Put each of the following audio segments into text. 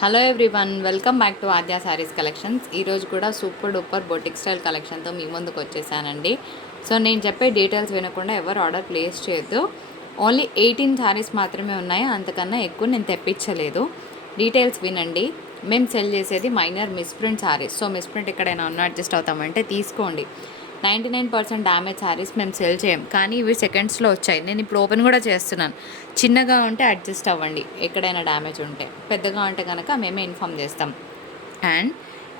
Hello everyone welcome back to Aadya sarees collections ఈరోజు కూడా super duper boutique style కలెక్షన్తో మీ ముందుకు వచ్చేసానండి. సో నేను చెప్పే డీటెయిల్స్ వినకుండా ఎవరు ఆర్డర్ ప్లేస్ చేయొద్దు. ఓన్లీ ఎయిటీన్ శారీస్ మాత్రమే ఉన్నాయి. అంతకన్నా ఎక్కువ నేను తెప్పించలేదు. డీటెయిల్స్ వినండి. మేము సెల్ చేసేది minor misprint sarees so misprint ఎక్కడైనా ఉన్నా అడ్జస్ట్ అవుతామంటే తీసుకోండి. Ninety nine percent damage sarees మేము సెల్ చేయం. కానీ ఇవి సెకండ్స్లో వచ్చాయి. నేను ఇప్పుడు ఓపెన్ కూడా చేస్తున్నాను. చిన్నగా ఉంటే అడ్జస్ట్ అవ్వండి. ఎక్కడైనా డ్యామేజ్ ఉంటే. పెద్దగా ఉంటే కనుక మేమే ఇన్ఫామ్ చేస్తాం. అండ్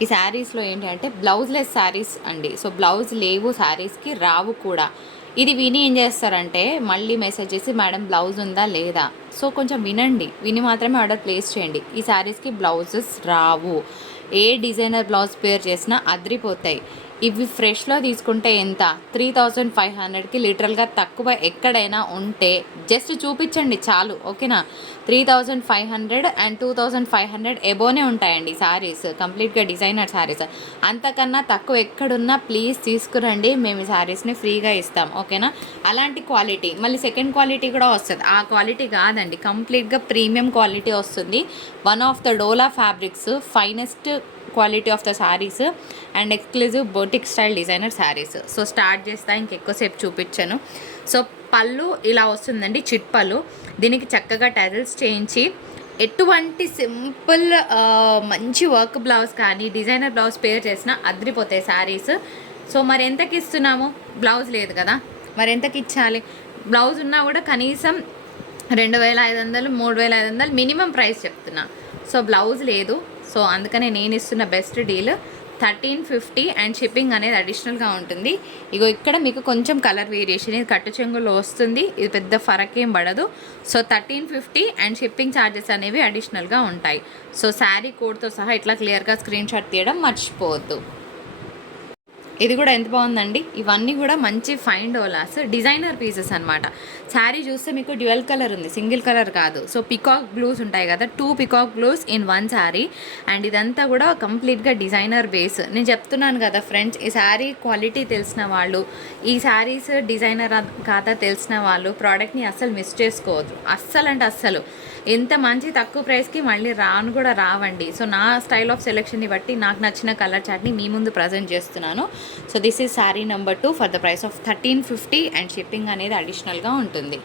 ఈ శారీస్లో ఏంటంటే బ్లౌజ్లెస్ శారీస్ అండి. సో బ్లౌజ్ లేవు శారీస్కి రావు కూడా. ఇది విని ఏం చేస్తారంటే మళ్ళీ మెసేజ్ చేసి మేడం బ్లౌజ్ ఉందా లేదా? సో కొంచెం వినండి. విని మాత్రమే ఆర్డర్ ప్లేస్ చేయండి. ఈ శారీస్కి బ్లౌజెస్ రావు. ఏ డిజైనర్ బ్లౌజ్ పేర్ చేసినా అద్రిపోతాయి. ఇవి ఫ్రెష్లో తీసుకుంటే ఎంత? త్రీ థౌజండ్ ఫైవ్ హండ్రెడ్కి లిటరల్గా తక్కువ ఎక్కడైనా ఉంటే జస్ట్ చూపించండి చాలు ఓకేనా? Three thousand five hundred and two thousand five hundred ఎబోనే ఉంటాయండి శారీస్ కంప్లీట్గా డిజైనర్ శారీస్. అంతకన్నా తక్కువ ఎక్కడున్నా ప్లీజ్ తీసుకురండి మేము ఈ శారీస్ని ఫ్రీగా ఇస్తాం ఓకేనా? అలాంటి క్వాలిటీ మళ్ళీ సెకండ్ క్వాలిటీ కూడా వస్తుంది. ఆ క్వాలిటీ కాదండి కంప్లీట్గా ప్రీమియం క్వాలిటీ వస్తుంది. One of the Dola fabrics finest quality of the sarees and exclusive boutique style designer sarees so start చేస్తా ఇంకెక్కువసేపు చూపించాను. సో పళ్ళు ఇలా వస్తుందండి చిట్ పళ్ళు. దీనికి చక్కగా టెరల్స్ చేయించి ఎటువంటి సింపుల్ మంచి వర్క్ బ్లౌజ్ కానీ డిజైనర్ బ్లౌజ్ పేర్ చేసినా అద్రిపోతాయి శారీస్ సో మరి ఎంతకి ఇస్తున్నాము? బ్లౌజ్ లేదు కదా. మరి ఎంతకి ఇచ్చాలి? బ్లౌజ్ ఉన్నా కూడా కనీసం రెండు వేల ఐదు వందలు మూడు వేల ఐదు వందలు మినిమం ప్రైస్ చెప్తున్నా. సో బ్లౌజ్ లేదు. సో అందుకనే నేను ఇస్తున్న best deal thirteen fifty and shipping అనేది అడిషనల్గా ఉంటుంది. ఇగో ఇక్కడ మీకు కొంచెం కలర్ వేరియేషన్ ఇది కట్టు చెంగులో వస్తుంది ఇది పెద్ద ఫరక్ ఏం పడదు. So thirteen fifty and shipping charges అనేవి అడిషనల్గా ఉంటాయి. సో శారీ కోడ్తో సహా ఇట్లా క్లియర్గా స్క్రీన్ షాట్ తీయడం మర్చిపోవద్దు. ఇది కూడా ఎంత బాగుందండి. ఇవన్నీ కూడా మంచి ఫైన్ డోలాస్ డిజైనర్ పీసెస్ అనమాట శారీ చూస్తే మీకు డ్యువల్ కలర్ ఉంది సింగిల్ కలర్ కాదు. సో పికాక్ బ్లూస్ ఉంటాయి కదా two peacock blues in one sari and ఇదంతా కూడా కంప్లీట్గా డిజైనర్ బేస్ నేను చెప్తున్నాను కదా ఫ్రెండ్స్ ఈ శారీ క్వాలిటీ తెలిసిన వాళ్ళు ఈ శారీస్ డిజైనర్ కాదా తెలిసిన వాళ్ళు ప్రోడక్ట్ని అస్సలు మిస్ చేసుకోవద్దు. అస్సలు అంటే అస్సలు. ఎంత మంచి తక్కువ ప్రైస్కి మళ్ళీ రాను కూడా రావండి. సో నా స్టైల్ ఆఫ్ సెలెక్షన్ని బట్టి నాకు నచ్చిన కలర్ చాట్ని మీ ముందు ప్రజెంట్ చేస్తున్నాను. So this is sari number two for the price of thirteen fifty and shipping అనేది అడిషనల్గా ఉంటుంది.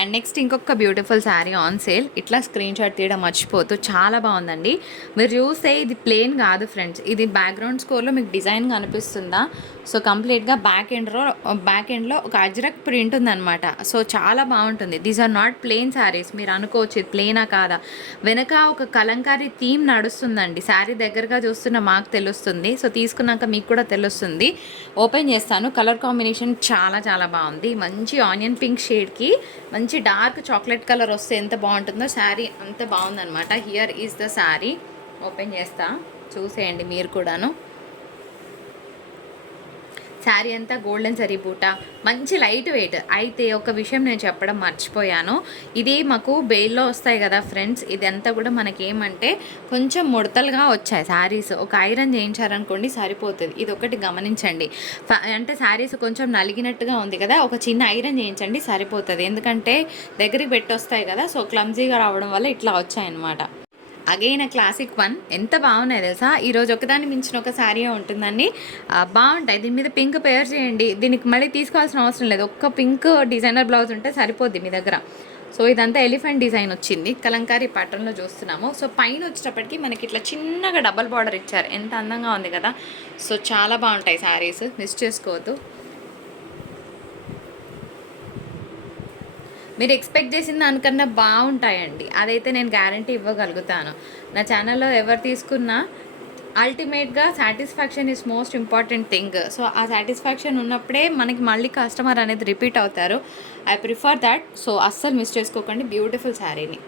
అండ్ నెక్స్ట్ ఇంకొక బ్యూటిఫుల్ శారీ ఆన్ సేల్ ఇట్లా స్క్రీన్ షాట్ తీయడం మర్చిపోతూ చాలా బాగుందండి. మీరు చూస్తే ఇది ప్లేన్ కాదు ఫ్రెండ్స్ ఇది బ్యాక్గ్రౌండ్ స్కోర్లో మీకు డిజైన్ కనిపిస్తుందా? సో కంప్లీట్గా బ్యాక్ ఎండ్లో బ్యాక్ ఎండ్లో ఒక అజ్రక్ ప్రింట్ ఉందన్నమాట. సో చాలా బాగుంటుంది. These are not plain sarees మీరు అనుకోవచ్చు ఇది ప్లేనా కాదా? వెనక ఒక కలంకారీ థీమ్ నడుస్తుందండి. శారీ దగ్గరగా చూస్తున్న మాకు తెలుస్తుంది. సో తీసుకున్నాక మీకు కూడా తెలుస్తుంది. ఓపెన్ చేస్తాను. కలర్ కాంబినేషన్ చాలా చాలా బాగుంది. మంచి ఆనియన్ పింక్ షేడ్కి మంచి డార్క్ చాక్లెట్ కలర్ వస్తే ఎంత బాగుంటుందో శారీ అంత బాగుందన్నమాట. Here is the sari open చేస్తా. చూసేయండి మీరు కూడాను. శారీ అంతా గోల్డెన్ సరీ బూట. మంచి లైట్ వెయిట్. అయితే ఒక విషయం నేను చెప్పడం మర్చిపోయాను. ఇది మాకు బెయిల్లో వస్తాయి కదా ఫ్రెండ్స్ ఇదంతా కూడా మనకి ఏమంటే కొంచెం ముడతలుగా వచ్చాయి శారీస్. ఒక ఐరన్ చేయించారనుకోండి సరిపోతుంది. ఇది ఒకటి గమనించండి అంటే శారీస్ కొంచెం నలిగినట్టుగా ఉంది కదా ఒక చిన్న ఐరన్ చేయించండి సరిపోతుంది. ఎందుకంటే దగ్గరికి పెట్టి వస్తాయి కదా సో క్లమ్జీగా రావడం వల్ల ఇట్లా వచ్చాయన్నమాట. అగైన్ క్లాసిక్ వన్ ఎంత బాగున్నాయి తెలుసా? ఈరోజు ఒకదాన్ని మించిన ఒక శారీ ఉంటుందండి. బాగుంటాయి. దీని మీద పింక్ పేర్ చేయండి. దీనికి మళ్ళీ తీసుకోవాల్సిన అవసరం లేదు. ఒక్క పింక్ డిజైనర్ బ్లౌజ్ ఉంటే సరిపోద్ది మీ దగ్గర. సో ఇదంతా ఎలిఫెంట్ డిజైన్ వచ్చింది. కలంకారీ ప్యాటర్న్లో చూస్తున్నాము. సో పైన వచ్చేటప్పటికి మనకి ఇట్లా చిన్నగా డబల్ బార్డర్ ఇచ్చారు. ఎంత అందంగా ఉంది కదా. సో చాలా బాగుంటాయి శారీస్. మిస్ చేసుకోవద్దు. మీరు ఎక్స్పెక్ట్ చేసిన దానికన్నా బాగుంటాయండి. అదైతే నేను గ్యారంటీ ఇవ్వగలుగుతాను. నా ఛానల్లో ఎవరు తీసుకున్నా అల్టిమేట్గా satisfaction is most important thing so ఆ సాటిస్ఫాక్షన్ ఉన్నప్పుడే మనకి మళ్ళీ కస్టమర్ అనేది రిపీట్ అవుతారు. ఐ ప్రిఫర్ దాట్ సో అస్సలు మిస్ చేసుకోకండి. బ్యూటిఫుల్ శారీని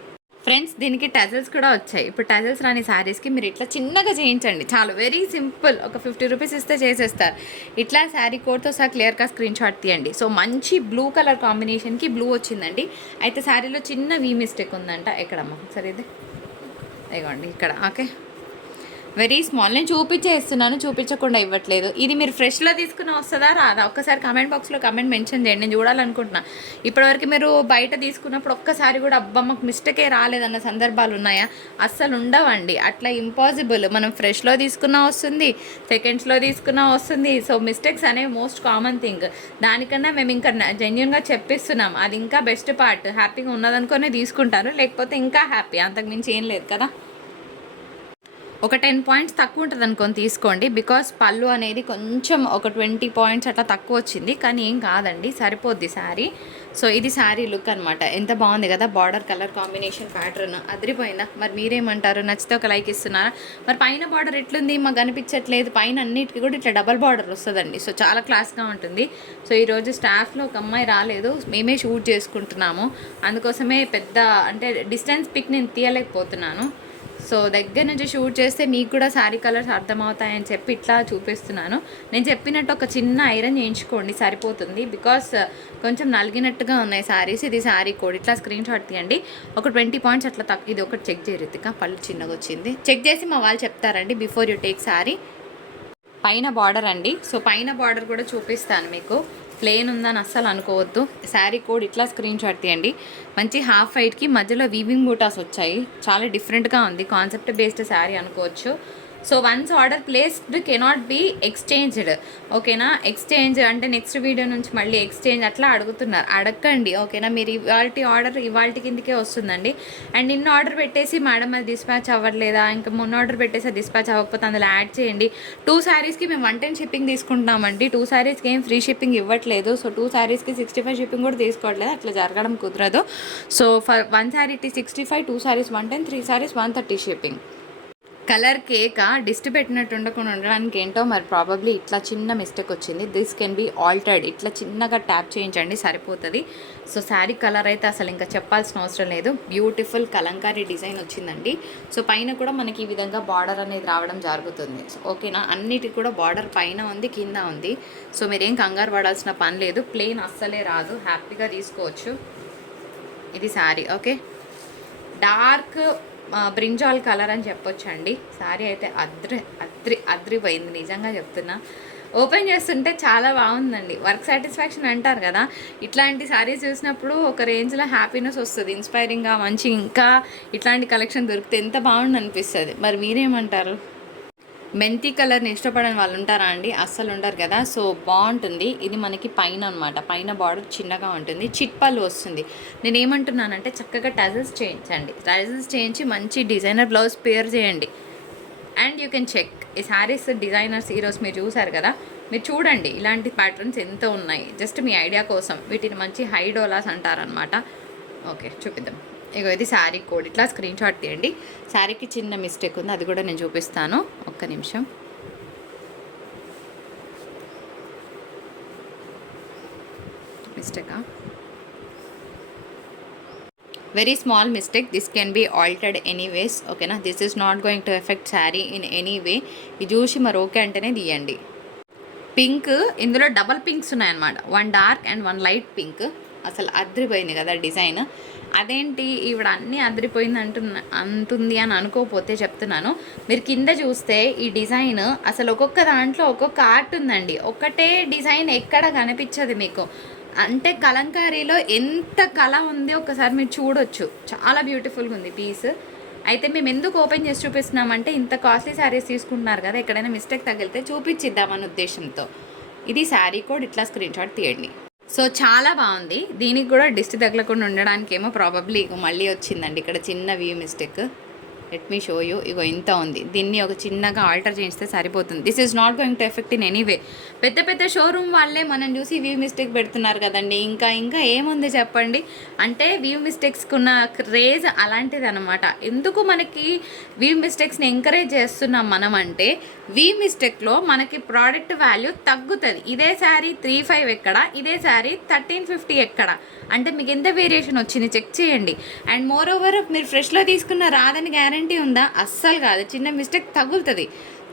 ఫ్రెండ్స్ దీనికి టజల్స్ కూడా వచ్చాయి. ఇప్పుడు టజల్స్ రాని శారీస్కి మీరు ఇట్లా చిన్నగా చేయించండి. చాలు వెరీ సింపుల్. ఒక ఫిఫ్టీ రూపీస్ ఇస్తే చేసేస్తారు. ఇట్లా శారీ కోడ్తో సహా క్లియర్గా స్క్రీన్ షాట్ తీయండి. సో మంచి బ్లూ కలర్ కాంబినేషన్కి బ్లూ వచ్చిందండి. అయితే శారీలో చిన్న వీ మిస్టేక్ ఉందంట. ఎక్కడమ్మా? సరే ఇది. ఇదిగోండి ఇక్కడ. ఓకే? Very small. నేను చూపించేస్తున్నాను చూపించకుండా ఇవ్వట్లేదు. ఇది మీరు ఫ్రెష్లో తీసుకున్న వస్తుందా? రాదా. ఒక్కసారి కమెంట్ బాక్స్లో కమెంట్ మెన్షన్ చేయండి. నేను చూడాలనుకుంటున్నా. ఇప్పటివరకు మీరు బయట తీసుకున్నప్పుడు ఒక్కసారి కూడా అబ్బా మాకు మిస్టేకే రాలేదన్న సందర్భాలు ఉన్నాయా? అస్సలు ఉండవండి. అట్లా ఇంపాసిబుల్ మనం ఫ్రెష్లో తీసుకున్నా వస్తుంది సెకండ్స్లో తీసుకున్నా వస్తుంది. సో మిస్టేక్స్ అనేవి మోస్ట్ కామన్ థింగ్ దానికన్నా మేము ఇంకా జెన్యున్గా చెప్పిస్తున్నాం. అది ఇంకా బెస్ట్ పార్ట్ హ్యాపీగా ఉన్నదనుకునే తీసుకుంటారు. లేకపోతే ఇంకా హ్యాపీ అంతకుమించి ఏం లేదు కదా. ఒక టెన్ పాయింట్స్ తక్కువ ఉంటుంది అనుకొని తీసుకోండి. బికాస్ పళ్ళు అనేది కొంచెం ఒక ట్వంటీ పాయింట్స్ అట్లా తక్కువ వచ్చింది. కానీ ఏం కాదండి సరిపోద్ది శారీ. సో ఇది శారీ లుక్ అనమాట ఎంత బాగుంది కదా బార్డర్ కలర్ కాంబినేషన్ ప్యాటర్న్. అదిరిపోయిందా? మరి మీరేమంటారు? నచ్చితే ఒక లైక్ ఇస్తున్నారా? మరి పైన బార్డర్ ఎట్లుంది? మాకు కనిపించట్లేదు పైన అన్నిటికీ కూడా ఇట్లా డబల్ బార్డర్ వస్తుందండి. సో చాలా క్లాస్గా ఉంటుంది. సో ఈరోజు స్టాఫ్లో ఒక అమ్మాయి రాలేదు. మేమే షూట్ చేసుకుంటున్నాము. అందుకోసమే పెద్ద అంటే డిస్టెన్స్ పిక్ నేను తీయలేకపోతున్నాను. సో దగ్గర నుంచి షూట్ చేస్తే మీకు కూడా శారీ కలర్స్ అర్థమవుతాయని చెప్పి ఇట్లా చూపిస్తున్నాను. నేను చెప్పినట్టు ఒక చిన్న ఐరన్ చేయించుకోండి సరిపోతుంది. బికాస్ uh, కొంచెం నలిగినట్టుగా ఉన్నాయి శారీస్ ఇది శారీ కోడ్. ఇట్లా స్క్రీన్ షాట్ తీయండి. ఒక ట్వంటీ పాయింట్స్ అట్లా తక్కువ ఇది ఒకటి చెక్ చేయరితిక పళ్ళు చిన్నగా వచ్చింది. చెక్ చేసి మా వాళ్ళు చెప్తారండి బిఫోర్ యూ టేక్ శారీ. పైన బార్డర్ అండి. సో పైన బార్డర్ కూడా చూపిస్తాను మీకు. ప్లేన్ ఉందని అస్సలు అనుకోవద్దు. శారీ కోడ్ ఇట్లా స్క్రీన్ షాట్ తీయండి. మంచి హాఫ్ వైట్కి మధ్యలో వీవింగ్ బూటాస్ వచ్చాయి. చాలా డిఫరెంట్గా ఉంది. కాన్సెప్ట్ బేస్డ్ శారీ అనుకోవచ్చు. So once order placed cannot be exchanged ఓకేనా ఎక్స్చేంజ్ అంటే నెక్స్ట్ వీడియో నుంచి మళ్ళీ ఎక్స్చేంజ్ అట్లా అడుగుతున్నారు అడగండి ఓకేనా మీరు ఇవాళ ఆర్డర్ ఇవాళ కిందకే వస్తుందండి అండ్ నిన్న ఆర్డర్ పెట్టేసి మేడం అది డిస్పాచ్ అవ్వట్లేదా ఇంకా మొన్న ఆర్డర్ పెట్టేసి డిస్పాచ్ అవ్వకపోతే అందులో యాడ్ చేయండి టూ శారీస్కి మేము వన్ టెన్ షిప్పింగ్ తీసుకుంటున్నామండి. టూ శారీస్కి ఏం ఫ్రీ షిప్పింగ్ ఇవ్వట్లేదు. సో టూ శారీస్కి సిక్స్టీ ఫైవ్ షిప్పింగ్ కూడా తీసుకోవట్లేదు. అట్లా జరగడం కుదరదు. So for one sari sixty five two sarees one ten three sarees one thirty shipping colour cake డిస్ట్ పెట్టినట్టు ఉండకుండా ఉండడానికి ఏంటో మరి ప్రాబబ్లీ ఇట్లా చిన్న మిస్టేక్ వచ్చింది. దిస్ కెన్ బి ఆల్టర్డ్ ఇట్లా చిన్నగా ట్యాప్ చేయించండి సరిపోతుంది. సో శారీ కలర్ అయితే అసలు ఇంకా చెప్పాల్సిన అవసరం లేదు. బ్యూటిఫుల్ కలంకారీ డిజైన్ వచ్చిందండి. సో పైన కూడా మనకి ఈ విధంగా బార్డర్ అనేది రావడం జరుగుతుంది. ఓకేనా అన్నిటికి కూడా బార్డర్ పైన ఉంది కింద ఉంది. సో మీరేం కంగారు పడాల్సిన పని లేదు. ప్లెయిన్ అస్సలే రాదు. హ్యాపీగా తీసుకోవచ్చు. ఇది sari okay dark brinjal colour అని చెప్పొచ్చండి. శారీ సారీ అయితే అద్రి అద్రి అద్రిపోయింది. నిజంగా చెప్తున్నా. ఓపెన్ చేస్తుంటే చాలా బాగుందండి. వర్క్ సాటిస్ఫాక్షన్ అంటారు కదా. ఇట్లాంటి సారీస్ చూసినప్పుడు ఒక రేంజ్లో హ్యాపీనెస్ వస్తుంది. ఇన్స్పైరింగ్గా మంచి ఇంకా ఇట్లాంటి కలెక్షన్ దొరికితే ఎంత బాగుంది అనిపిస్తుంది మరి మీరేమంటారు? మెంతి కలర్ని ఇష్టపడని వాళ్ళు ఉంటారా అండి? అస్సలు ఉండరు కదా. సో బాగుంటుంది. ఇది మనకి పైన అనమాట పైన బార్డర్ చిన్నగా ఉంటుంది. చిట్పల్లు వస్తుంది. నేను ఏమంటున్నానంటే చక్కగా టజల్స్ చేయించండి. టజల్స్ చేయించి మంచి డిజైనర్ బ్లౌజ్ పేర్ చేయండి. And you can check. ఈ శారీస్ డిజైనర్స్ ఈరోజు మీరు చూసారు కదా. మీరు చూడండి ఇలాంటి ప్యాటర్న్స్ ఎంత ఉన్నాయి. జస్ట్ మీ ఐడియా కోసం. వీటిని మంచి హైడోలాస్ అంటారనమాట ఓకే చూపిద్దాం. ఇగో ఇది శారీ కోడ్. ఇట్లా స్క్రీన్ షాట్ తీయండి. శారీకి చిన్న మిస్టేక్ ఉంది. అది కూడా నేను చూపిస్తాను. ఒక్క నిమిషం. మిస్టేకా very small mistake this can be altered anyways ఓకేనా this is not going to effect sari in any way ఇది చూసి మరి ఓకే అంటేనే తీయండి. పింక్ ఇందులో డబల్ పింక్స్ ఉన్నాయన్నమాట. One dark and one light pink అసలు అద్రిపోయింది కదా డిజైన్ అదేంటి? ఈవిడ అన్నీ అదిరిపోయింది అంటున్న అంటుంది అని అనుకోకపోతే చెప్తున్నాను. మీరు కింద చూస్తే ఈ డిజైన్ అసలు ఒక్కొక్క దాంట్లో ఒక్కొక్క ఆర్ట్ ఉందండి. ఒక్కటే డిజైన్ ఎక్కడ కనిపించదు మీకు. అంటే కలంకారీలో ఎంత కళ ఉంది ఒకసారి మీరు చూడొచ్చు. చాలా బ్యూటిఫుల్గా ఉంది పీస్ అయితే మేము ఎందుకు ఓపెన్ చేసి చూపిస్తున్నామంటే ఇంత కాస్ట్లీ శారీస్ తీసుకుంటున్నారు కదా ఎక్కడైనా మిస్టేక్ తగిలితే చూపించిద్దామన్న ఉద్దేశంతో. ఇది శారీ కోడ్ ఇట్లా స్క్రీన్ షాట్ తీయండి. సో చాలా బాగుంది. దీనికి కూడా డిస్ట్ తగలకుండా ఉండడానికి ఏమో ప్రాబబ్లీ మళ్ళీ వచ్చిందండి. ఇక్కడ చిన్న view mistake let me show you ఇగో ఇంత ఉంది. దీన్ని ఒక చిన్నగా ఆల్టర్ చేస్తే సరిపోతుంది. This is not going to effect in anyway పెద్ద పెద్ద షోరూమ్ వాళ్ళే మనం చూసి వ్యూ మిస్టేక్ పెడుతున్నారు కదండి. ఇంకా ఇంకా ఏముంది చెప్పండి? అంటే వ్యూ మిస్టేక్స్కి ఉన్న క్రేజ్ అలాంటిది అనమాట ఎందుకు మనకి వ్యూ మిస్టేక్స్ని ఎంకరేజ్ చేస్తున్నాం మనం అంటే వీ మిస్టేక్లో మనకి ప్రోడక్ట్ వాల్యూ తగ్గుతుంది. ఇదే శారీ త్రీ ఫైవ్ ఎక్కడ? ఇదే శారీ థర్టీన్ ఫిఫ్టీ ఎక్కడ? అంటే మీకు ఎంత వేరియేషన్ వచ్చింది? చెక్ చేయండి. అండ్ మోర్ ఓవర్ మీరు ఫ్రెష్లో తీసుకున్న రాదని గ్యారెంటీ ఉందా? అస్సలు కాదు. చిన్న మిస్టేక్ తగులుతుంది.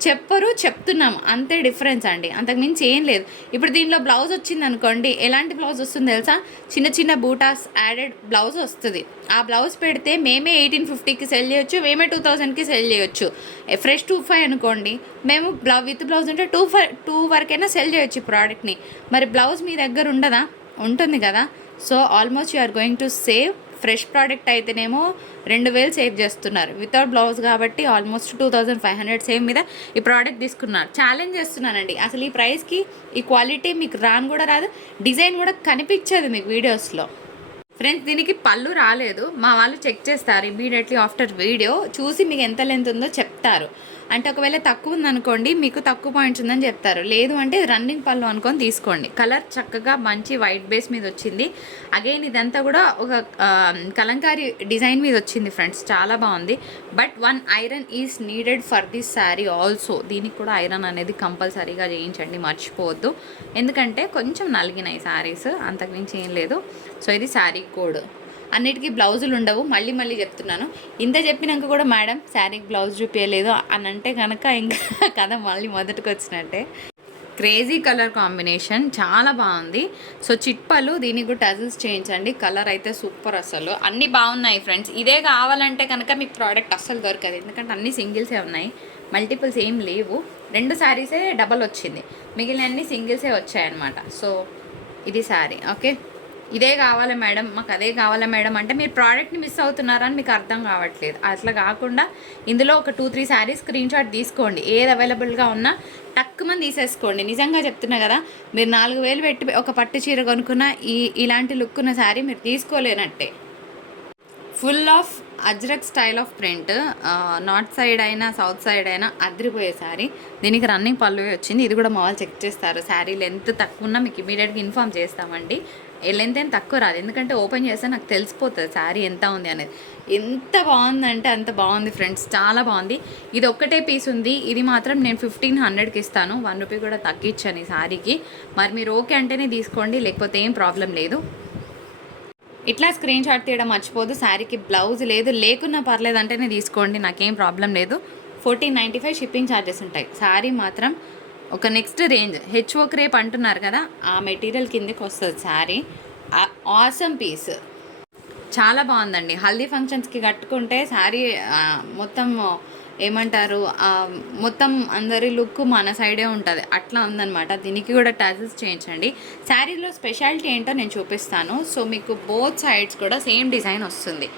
చెప్పరు చెప్తున్నాం అంతే డిఫరెన్స్ అండి. అంతకుమించి ఏం లేదు. ఇప్పుడు దీనిలో బ్లౌజ్ వచ్చింది అనుకోండి ఎలాంటి బ్లౌజ్ వస్తుంది తెలుసా? చిన్న చిన్న బూటాస్ యాడెడ్ బ్లౌజ్ వస్తుంది. ఆ బ్లౌజ్ పెడితే మేమే ఎయిటీన్ ఫిఫ్టీకి సెల్ చేయొచ్చు మేమే టూ థౌజండ్కి సెల్ చేయొచ్చు. ఫ్రెష్ టూ ఫైవ్ అనుకోండి మేము బ్లౌ విత్ బ్లౌజ్ ఉంటే టూ ఫైవ్ టూ వరకైనా సెల్ చేయొచ్చు ఈ ప్రోడక్ట్ని మరి బ్లౌజ్ మీ దగ్గర ఉండదా? ఉంటుంది కదా. So almost you are going to save fresh product అయితేనేమో రెండు వేలు సేవ్ చేస్తున్నారు. వితౌట్ బ్లౌజ్ కాబట్టి almost two thousand five hundred save మీద ఈ ప్రోడక్ట్ తీసుకున్నారు. ఛాలెంజ్ చేస్తున్నానండి. అసలు ఈ ప్రైస్కి ఈ క్వాలిటీ మీకు రాను కూడా రాదు. డిజైన్ కూడా కనిపించదు మీకు వీడియోస్లో. ఫ్రెండ్స్ దీనికి పళ్ళు రాలేదు. మా వాళ్ళు చెక్ చేస్తారు ఇమీడియట్లీ ఆఫ్టర్ వీడియో. చూసి మీకు ఎంత లెంత్ ఉందో చెప్తారు. అంటే ఒకవేళ తక్కువ ఉందనుకోండి మీకు తక్కువ పాయింట్స్ ఉందని చెప్తారు. లేదు అంటే రన్నింగ్ పళ్ళు అనుకొని తీసుకోండి. కలర్ చక్కగా మంచి వైట్ బేస్ మీద వచ్చింది. అగైన్ ఇదంతా కూడా ఒక కలంకారీ డిజైన్ మీద వచ్చింది ఫ్రెండ్స్ చాలా బాగుంది. But one iron is needed for this sari also దీనికి కూడా ఐరన్ అనేది కంపల్సరీగా చేయించండి మర్చిపోవద్దు. ఎందుకంటే కొంచెం నలిగినాయి శారీస్ అంతకుమించి ఏం లేదు. సో ఇది శారీ కోడ్ అన్నిటికీ బ్లౌజులు ఉండవు. మళ్ళీ మళ్ళీ చెప్తున్నాను. ఇంత చెప్పినాక కూడా మేడం శారీకి బ్లౌజ్ చూపించలేదు అని అంటే కనుక ఇంకా కథ మళ్ళీ మొదటికి వచ్చినట్టే. క్రేజీ కలర్ కాంబినేషన్ చాలా బాగుంది. సో చిట్పలు దీనికి కూడా టజల్స్ చేయించండి. కలర్ అయితే సూపర్ అసలు. అన్నీ బాగున్నాయి ఫ్రెండ్స్. ఇదే కావాలంటే కనుక మీకు ప్రోడక్ట్ అస్సలు దొరకదు. ఎందుకంటే అన్ని సింగిల్సే ఉన్నాయి. మల్టిపుల్స్ ఏం లేవు. రెండు శారీసే డబల్ వచ్చింది. మిగిలిన అన్ని సింగిల్సే వచ్చాయన్నమాట. సో ఇది శారీ. ఓకే? ఇదే కావాలి మేడం మాకు అదే కావాలి మేడం అంటే మీరు ప్రోడక్ట్ని మిస్ అవుతున్నారని మీకు అర్థం కావట్లేదు. అట్లా కాకుండా ఇందులో ఒక two three saris screenshot తీసుకోండి. ఏది అవైలబుల్గా ఉన్నా టక్కుమని తీసేసుకోండి. నిజంగా చెప్తున్నా కదా మీరు నాలుగు వేలు పెట్టి ఒక పట్టు చీర కొనుక్కున్న ఈ ఇలాంటి లుక్ ఉన్న శారీ మీరు తీసుకోలేనట్టే. Full of ajrak style of print north side అయినా సౌత్ సైడ్ అయినా అదిరిపోయే శారీ. దీనికి రన్నింగ్ పళ్ళు వచ్చింది. ఇది కూడా మా వాళ్ళు చెక్ చేస్తారు. శారీ లెంత్ తక్కువ ఉన్నా మీకు ఇమీడియట్గా ఇన్ఫామ్ చేస్తామండి. ఏ లెంత్ ఏం తక్కువ రాదు. ఎందుకంటే ఓపెన్ చేస్తే నాకు తెలిసిపోతుంది శారీ ఎంత ఉంది అనేది. ఎంత బాగుందంటే అంత బాగుంది ఫ్రెండ్స్. చాలా బాగుంది. ఇది ఒక్కటే పీస్ ఉంది. ఇది మాత్రం నేను ఫిఫ్టీన్ హండ్రెడ్కి ఇస్తాను. వన్ రూపీ కూడా తగ్గించాను ఈ శారీకి. మరి మీరు ఓకే అంటేనే తీసుకోండి. లేకపోతే ఏం ప్రాబ్లం లేదు. ఇట్లా స్క్రీన్ షాట్ తీయడం మర్చిపోదు. శారీకి బ్లౌజ్ లేదు. లేకున్నా పర్లేదు అంటేనే తీసుకోండి. నాకేం ప్రాబ్లం లేదు. Fourteen ninety five shipping charges ఉంటాయి. శారీ మాత్రం ఒక నెక్స్ట్ రేంజ్ హెచ్ఓ క్రేప్ అంటున్నారు కదా ఆ మెటీరియల్ కిందకి వస్తుంది శారీ. ఆసమ్ పీస్ చాలా బాగుందండి. హల్దీ ఫంక్షన్స్కి కట్టుకుంటే శారీ మొత్తం ఏమంటారు మొత్తం అందరి లుక్ మన సైడే ఉంటుంది. అట్లా ఉందన్నమాట. దీనికి కూడా టాచెస్ చేయించండి. శారీలో స్పెషాలిటీ ఏంటో నేను చూపిస్తాను. సో మీకు బోత్ సైడ్స్ కూడా సేమ్ డిజైన్ వస్తుంది.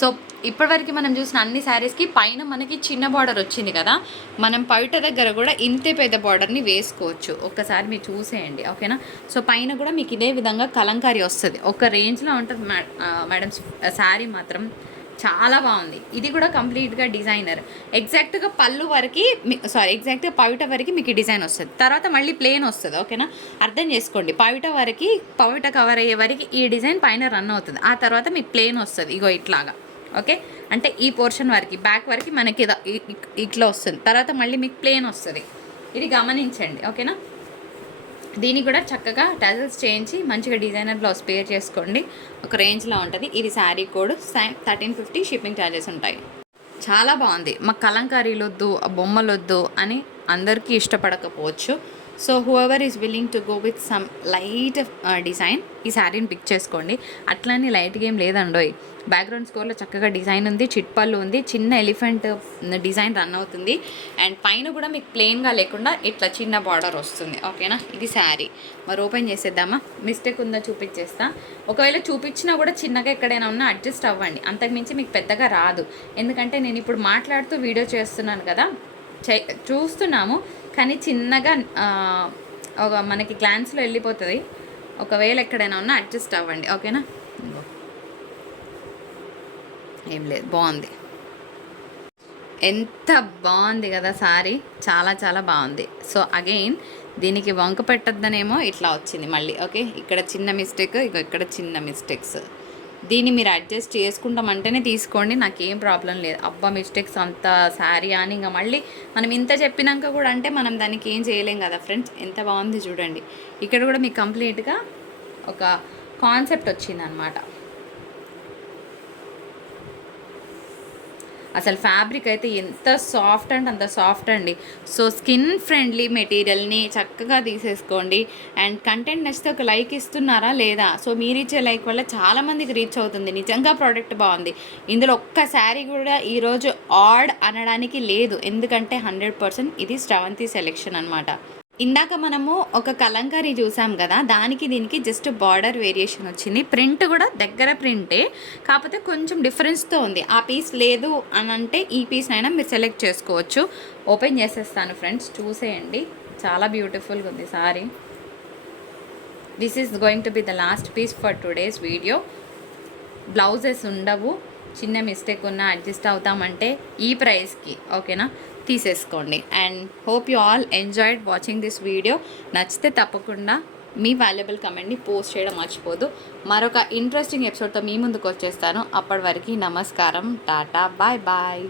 సో ఇప్పటివరకు మనం చూసిన అన్ని శారీస్కి పైన మనకి చిన్న బార్డర్ వచ్చింది కదా మనం పైట దగ్గర కూడా ఇంతే పెద్ద బార్డర్ని వేసుకోవచ్చు. ఒక్కసారి మీరు చూసేయండి ఓకేనా సో పైన కూడా మీకు ఇదే విధంగా కలంకారీ వస్తుంది. ఒక రేంజ్లో ఉంటుంది మేడం శారీ మాత్రం. చాలా బాగుంది. ఇది కూడా కంప్లీట్గా డిజైనర్. ఎగ్జాక్ట్గా పళ్ళు వరకు సారీ ఎగ్జాక్ట్గా పవిట వరకు మీకు డిజైన్ వస్తుంది. తర్వాత మళ్ళీ ప్లేన్ వస్తుంది ఓకేనా? అర్థం చేసుకోండి. పవిట వరకు పవిట కవర్ అయ్యే వరకు ఈ డిజైన్ పైన రన్ అవుతుంది. ఆ తర్వాత మీకు ప్లేన్ వస్తుంది. ఇగో ఇట్లాగా ఓకే? అంటే ఈ పోర్షన్ వరకు బ్యాక్ వరకు మనకి ఇట్లా వస్తుంది. తర్వాత మళ్ళీ మీకు ప్లేన్ వస్తుంది. ఇది గమనించండి ఓకేనా? దీనికి కూడా చక్కగా టజల్స్ చేయించి మంచిగా డిజైనర్ బ్లౌజ్ పేర్ చేసుకోండి. ఒక రేంజ్లో ఉంటుంది. ఇది శారీ కోడ్ సైమ్ థర్టీన్ ఫిఫ్టీ షిప్పింగ్ ఛార్జెస్ ఉంటాయి. చాలా బాగుంది. మాకు కలంకారీలు వద్దు ఆ బొమ్మలు వద్దు అని అందరికీ ఇష్టపడకపోవచ్చు. So whoever is willing to go with some light design ఈ శారీని పిక్ చేసుకోండి. అట్లానే లైట్గా ఏం లేదండోయ్. బ్యాక్గ్రౌండ్ స్కోర్లో చక్కగా డిజైన్ ఉంది చిట్పల్లు ఉంది చిన్న ఎలిఫెంట్ డిజైన్ రన్ అవుతుంది. అండ్ పైన కూడా మీకు ప్లెయిన్గా లేకుండా ఇట్లా చిన్న బార్డర్ వస్తుంది. ఓకేనా ఇది శారీ మరి ఓపెన్ చేసేద్దామా? మిస్టేక్ ఉందా చూపించేస్తా. ఒకవేళ చూపించినా కూడా చిన్నగా ఎక్కడైనా ఉన్నా అడ్జస్ట్ అవ్వండి. అంతకుమించి మీకు పెద్దగా రాదు. ఎందుకంటే నేను ఇప్పుడు మాట్లాడుతూ వీడియో చేస్తున్నాను కదా. చే చూస్తున్నాము. కానీ చిన్నగా ఒక మనకి గ్లాన్స్లో వెళ్ళిపోతుంది. ఒకవేళ ఎక్కడైనా ఉన్నా అడ్జస్ట్ అవ్వండి. ఓకేనా? ఏం లేదు. బాగుంది ఎంత బాగుంది కదా సారీ. చాలా చాలా బాగుంది సో అగైన్ దీనికి వంక పెట్టద్దనేమో ఇట్లా వచ్చింది మళ్ళీ. ఓకే? ఇక్కడ చిన్న మిస్టేక్ ఇక ఇక్కడ చిన్న మిస్టేక్స్. దీన్ని మీరు అడ్జస్ట్ చేసుకుంటామంటేనే తీసుకోండి నాకేం ప్రాబ్లం లేదు. అబ్బా మిస్టేక్స్ అంత శారీ అని ఇంకా మళ్ళీ మనం ఇంత చెప్పినాక కూడా అంటే మనం దానికి ఏం చేయలేం కదా ఫ్రెండ్స్. ఎంత బాగుంది చూడండి. ఇక్కడ కూడా మీకు కంప్లీట్గా ఒక కాన్సెప్ట్ వచ్చింది అనమాట అసలు ఫ్యాబ్రిక్ అయితే ఎంత సాఫ్ట్ అంటే అంత సాఫ్ట్ అండి. సో స్కిన్ ఫ్రెండ్లీ మెటీరియల్ని చక్కగా తీసేసుకోండి. అండ్ కంటెంట్ నచ్చితే ఒక లైక్ ఇస్తున్నారా లేదా? సో మీరు ఇచ్చే లైక్ వల్ల చాలామందికి రీచ్ అవుతుంది. నిజంగా ప్రోడక్ట్ బాగుంది. ఇందులో ఒక్క శారీ కూడా ఈరోజు ఆడ్ అనడానికి లేదు. ఎందుకంటే హండ్రెడ్ పర్సెంట్ ఇది శ్రవంతి సెలెక్షన్ అనమాట ఇందాక మనము ఒక కలంకారీ చూసాం కదా దానికి దీనికి జస్ట్ బార్డర్ వేరియేషన్ వచ్చింది. ప్రింట్ కూడా దగ్గర ప్రింటే కాకపోతే కొంచెం డిఫరెన్స్తో ఉంది. ఆ పీస్ లేదు అని అంటే ఈ పీస్ అయినా మీరు సెలెక్ట్ చేసుకోవచ్చు. ఓపెన్ చేసేస్తాను ఫ్రెండ్స్ చూసేయండి. చాలా బ్యూటిఫుల్గా ఉంది sari. This is going to be the last piece for today's video blouses ఉండవు. చిన్న మిస్టేక్ ఉన్నా అడ్జస్ట్ అవుతామంటే ఈ ప్రైస్కి ఓకేనా తీసేసుకోండి. And hope you all enjoyed watching this video నచ్చితే తప్పకుండా మీ వాల్యుబుల్ కమెంట్ని పోస్ట్ చేయడం మర్చిపోదు. మరొక ఇంట్రెస్టింగ్ ఎపిసోడ్తో మీ ముందుకు వచ్చేస్తాను. అప్పటి వరకు నమస్కారం. Tata bye bye